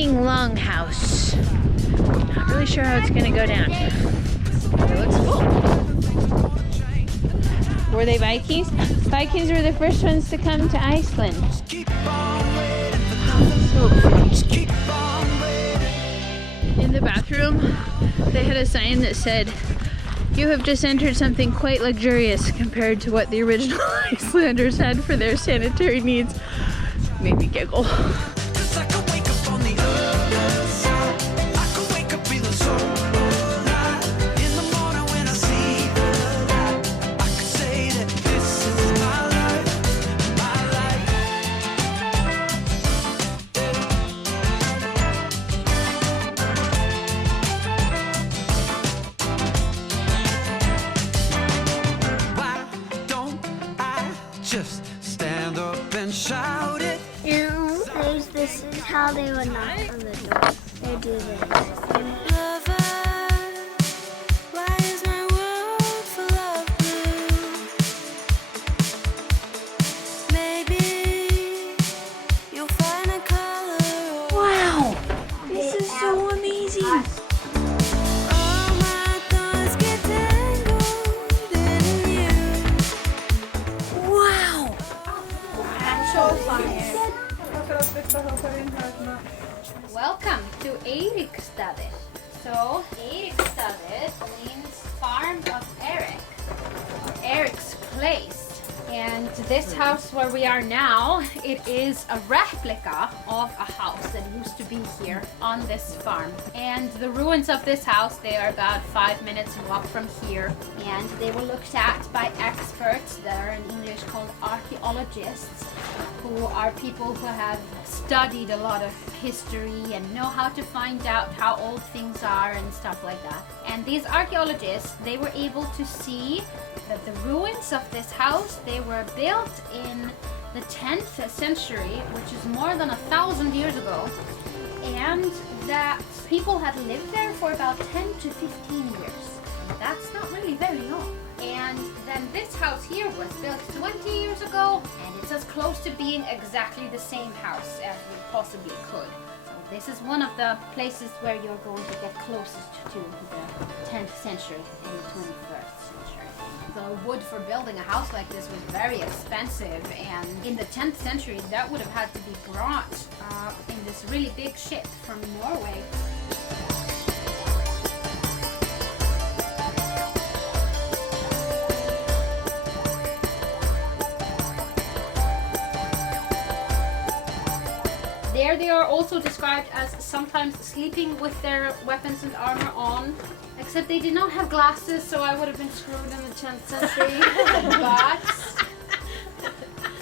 Viking Longhouse. Not really sure how it's gonna go down. It looks cool. Were they Vikings? Vikings were the first ones to come to Iceland. So pretty. In the bathroom, they had a sign that said, "You have just entered something quite luxurious compared to what the original Icelanders had for their sanitary needs." Made me giggle. Just stand up and shout it. This is how they would knock on the door. They do this. Why is my world full of blue? Maybe you'll find a color. Wow! This is so amazing! All my thoughts get tangled in you. Wow! So fire. Welcome to 𝗖𝗵𝗲𝗰𝗸. So 𝗖𝗵𝗲𝗰𝗸 means farm of Eric, or Eric's place. And this house where we are now, it is a replica of a house that used to be here on this farm. And the ruins of this house, they are about 5 minutes walk from here. And they were looked at by experts that are in English called archaeologists, who are people who have studied a lot of history and know how to find out how old things are and stuff like that. And these archaeologists, they were able to see that the ruins of this house, they were built in the 10th century, which is more than 1,000 years ago, and that people had lived there for about 10 to 15 years. That's not really very long. And then this house here was built 20 years ago, and it's as close to being exactly the same house as we possibly could. So this is one of the places where you're going to get closest to the 10th century and the 21st century. The wood for building a house like this was very expensive, and in the 10th century that would have had to be brought in this really big ship from Norway. There they are also described as sometimes sleeping with their weapons and armor on, except they did not have glasses, so I would have been screwed in the 10th century. But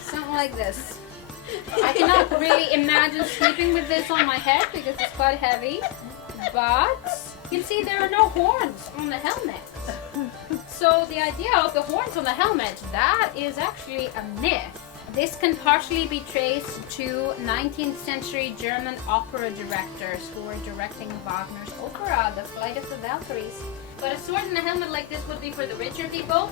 something like this. I cannot really imagine sleeping with this on my head because it's quite heavy, but you can see there are no horns on the helmet. So the idea of the horns on the helmet, that is actually a myth. This can partially be traced to 19th century German opera directors who were directing Wagner's opera, The Flight of the Valkyries. But a sword and a helmet like this would be for the richer people,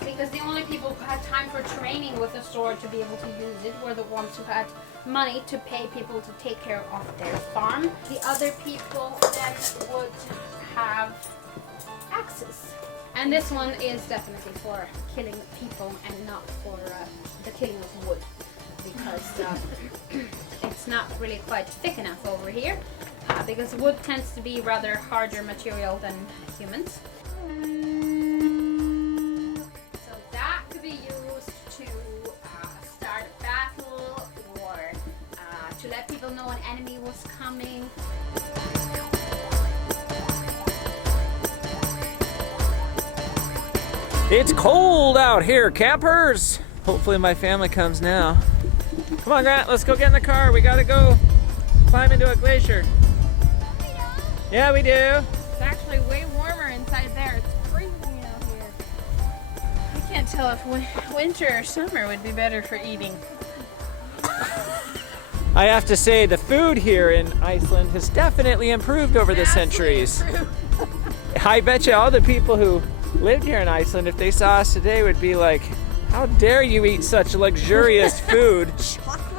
because the only people who had time for training with a sword to be able to use it were the ones who had money to pay people to take care of their farm. The other people then would have axes. And this one is definitely for killing people and not for the killing of wood, because it's not really quite thick enough over here, because wood tends to be rather harder material than humans. So that could be used to start a battle, or to let people know an enemy was coming. It's cold out here, campers. Hopefully my family comes now. Come on, Grant, let's go get in the car. We gotta go climb into a glacier. Yeah, we do. It's actually way warmer inside there. It's freezing out here. I can't tell if winter or summer would be better for eating. I have to say, the food here in Iceland has definitely improved over the centuries. I bet you all the people who lived here in Iceland, if they saw us today, would be like, how dare you eat such luxurious food? Chocolate